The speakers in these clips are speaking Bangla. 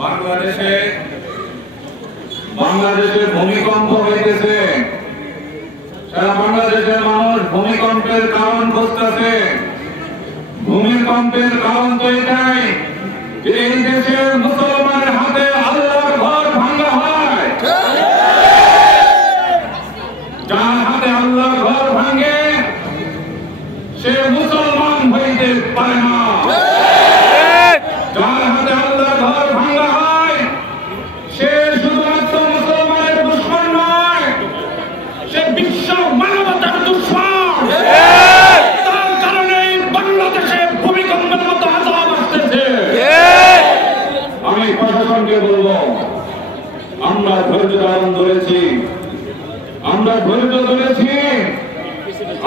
বাংলাদেশে ভূমিকম্প হইতেছে। সারা বাংলাদেশের মানুষ ভূমিকম্পের কারণ খুঁজতেছে। ভূমিকম্পের কারণ তো এটাই, এই দেশের মুসলমানের হাতে আল্লাহর ঘর ভাঙা হয়। যার হাতে আল্লাহর ঘর ভাঙে সে মুসলমান হইতে পারে না। যার হাতে আল্লাহর ঘর ভাঙা হয় সে শুধুমাত্র মুসলমানের দুশমন নয়, সে বিশ্ব মানবতার দুশমন। তার কারণে বাংলাদেশে ভূমিকম্পের মতো আযাব আসতেছে। আমি প্রশাসনকে বলবো, আমরা ধৈর্য ধারণ করেছি,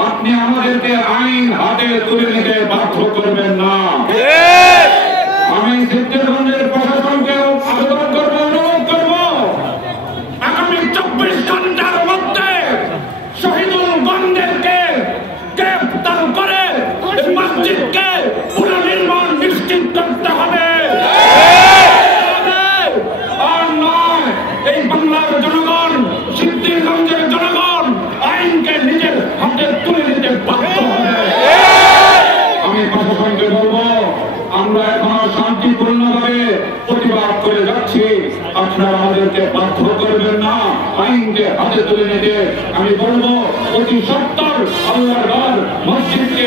আপনি আমাদেরকে আইন হাতে তুলে নিতে বাধ্য করবেন না। আমি সিদ্ধিরগঞ্জের প্রশাসনকে আবেদন করব, অনুরোধ করব, আগামী 24 ঘন্টার মধ্যে শহীদুল গণদেরকে গ্রেফতার করে মসজিদকে পুনর্নির্মাণ নিশ্চিত করতে হবে। আর নয়, এই বাংলার জনগণ, সিদ্ধিরগঞ্জের জনগণ আইনকে নিজের হাতে তুলে নিতে বাধ্য হবে। আমি প্রশাসনকে বলবো, আমরা এখনো শান্তিপূর্ণভাবে প্রতিবাদ করে যাচ্ছি, আপনারা আমাদেরকে বাধ্য করবেন না আইনকে হাতে তুলে নিতে। আমি বলবো, অতি সত্বর আল্লাহর ঘর মসজিদকে